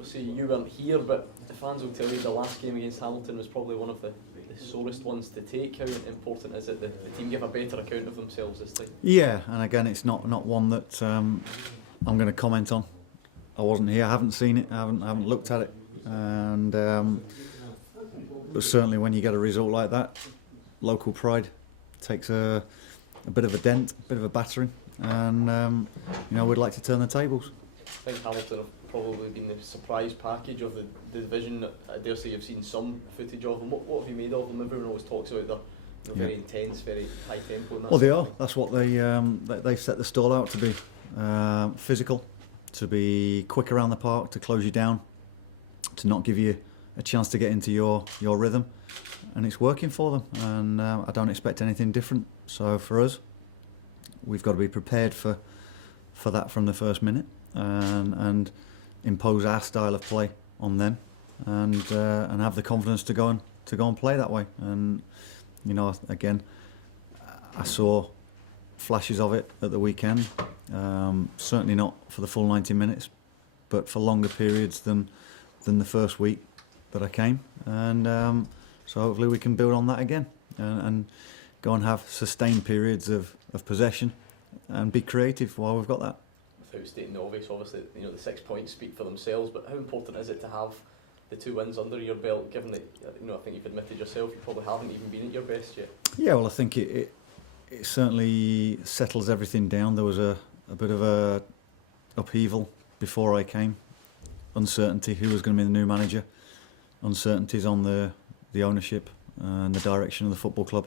obviously you weren't here, but the fans will tell you the last game against Hamilton was probably one of the sorest ones to take. How important is it that the team give a better account of themselves this time? Yeah, and again, it's not one that I'm going to comment on. I wasn't here, I haven't seen it, I haven't looked at it, and but certainly when you get a result like that, local pride takes a bit of a dent, a bit of a battering, and we'd like to turn the tables. I think Hamilton have probably been the surprise package of the division. I dare say you've seen some footage of them. What have you made of them? Everyone always talks about their very intense, very high tempo. And well, they are. That's what they set the stall out to be. Physical, to be quick around the park, to close you down, to not give you a chance to get into your rhythm, and it's working for them. And I don't expect anything different. So for us, we've got to be prepared for that from the first minute, and impose our style of play on them, and have the confidence to go and play that way. And again, I saw flashes of it at the weekend. Certainly not for the full 90 minutes, but for longer periods than the first week that I came. And so hopefully we can build on that again, and go and have sustained periods of possession and be creative while we've got that. Without stating the obvious, obviously, the 6 points speak for themselves, but how important is it to have the 2 wins under your belt, given that, I think you've admitted yourself, you probably haven't even been at your best yet? Yeah, well, I think it certainly settles everything down. There was a bit of a upheaval before I came. Uncertainty, who was going to be the new manager, uncertainties on the ownership and the direction of the football club.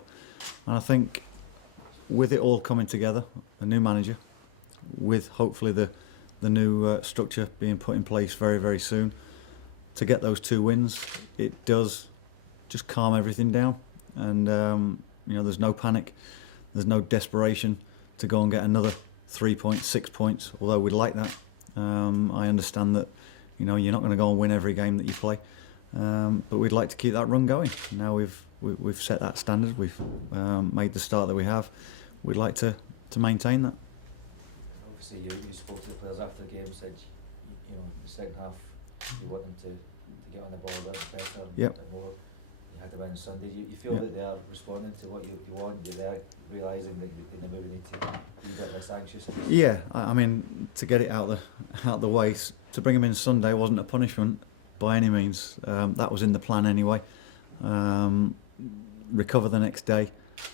And I think with it all coming together, a new manager, with hopefully the new structure being put in place very, very soon, to get those 2 wins, it does just calm everything down. And there's no panic, there's no desperation to go and get another 3 points, 6 points, although we'd like that. I understand that you're not going to go and win every game that you play, but we'd like to keep that run going. Now we've set that standard, we've made the start that we have. We'd like to maintain that. Obviously, you spoke to the players after the game, said the second half you want them to get on the ball a bit better, a bit more. You had to win Sunday. You feel that they are responding to what you want? You're realising that they maybe need to be a bit less anxious? Yeah, I mean, to get it out the way, to bring them in Sunday wasn't a punishment by any means. That was in the plan anyway. Recover the next day,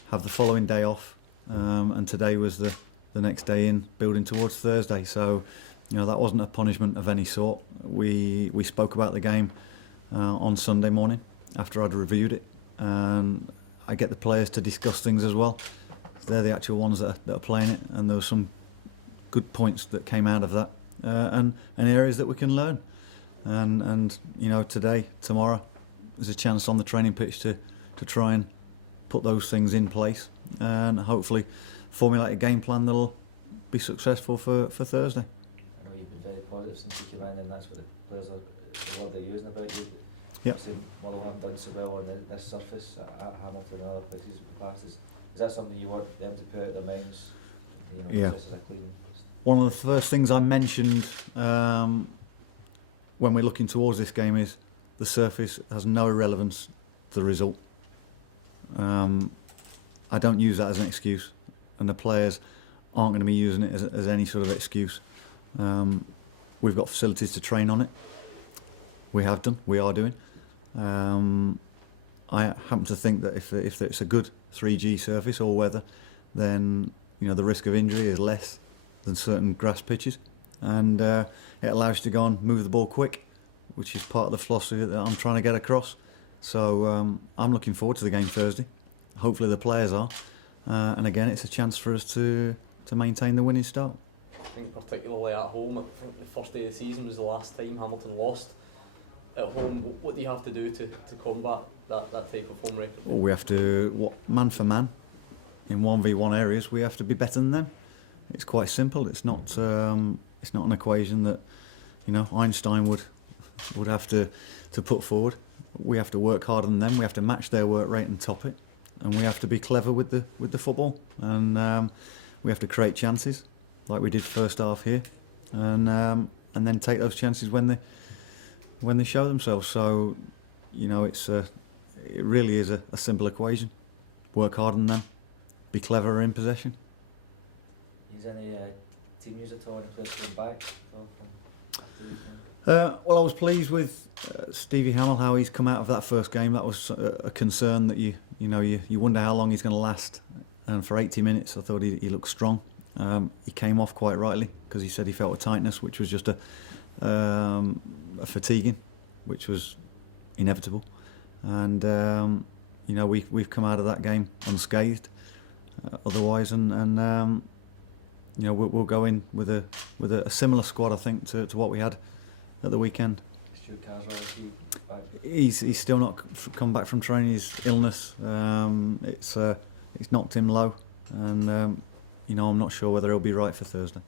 have the following day off, and today was the next day in, building towards Thursday. So that wasn't a punishment of any sort. We spoke about the game on Sunday morning after I'd reviewed it, and I get the players to discuss things as well. They're the actual ones that are playing it, and there were some good points that came out of that, and areas that we can learn. And today, tomorrow, there's a chance on the training pitch to try and put those things in place, and hopefully formulate a game plan that'll be successful for Thursday. I know you've been very positive since you came in, and that's what the players the word they're using about you. Yep. Motherwell haven't done so well on this surface at Hamilton and other places in the past. Is that something you want them to put out their minds? Yeah. As a clean. One of the first things I mentioned when we're looking towards this game is the surface has no relevance to the result. I don't use that as an excuse, and the players aren't going to be using it as any sort of excuse. We've got facilities to train on it. We have done. We are doing. I happen to think that if it's a good 3G surface or weather, then the risk of injury is less than certain grass pitches, and it allows you to go and move the ball quick, which is part of the philosophy that I'm trying to get across. So I'm looking forward to the game Thursday. Hopefully the players are, and again it's a chance for us to maintain the winning start. I think particularly at home, I think the first day of the season was the last time Hamilton lost at home. What do you have to do to combat that type of home record? Well, we have to, man for man, in 1v1 areas, we have to be better than them. It's quite simple. It's not an equation that Einstein would have to put forward. We have to work harder than them. We have to match their work rate and top it, and we have to be clever with the football, and we have to create chances like we did first half here, and then take those chances when when they show themselves. So, it really is a simple equation. Work hard on them, be cleverer in possession. Is any team news at all? Any players coming back from after the weekend? Well, I was pleased with Stevie Hamill, how he's come out of that first game. That was a concern that you wonder how long he's going to last. And for 80 minutes, I thought he looked strong. He came off quite rightly because he said he felt a tightness, which was just a fatiguing, which was inevitable. And we've come out of that game unscathed. Otherwise, and we'll go in with a similar squad, I think, to what we had at the weekend. Stuart Carswell, is he back? He's still not come back from training. His illness, it's knocked him low, and I'm not sure whether he'll be right for Thursday.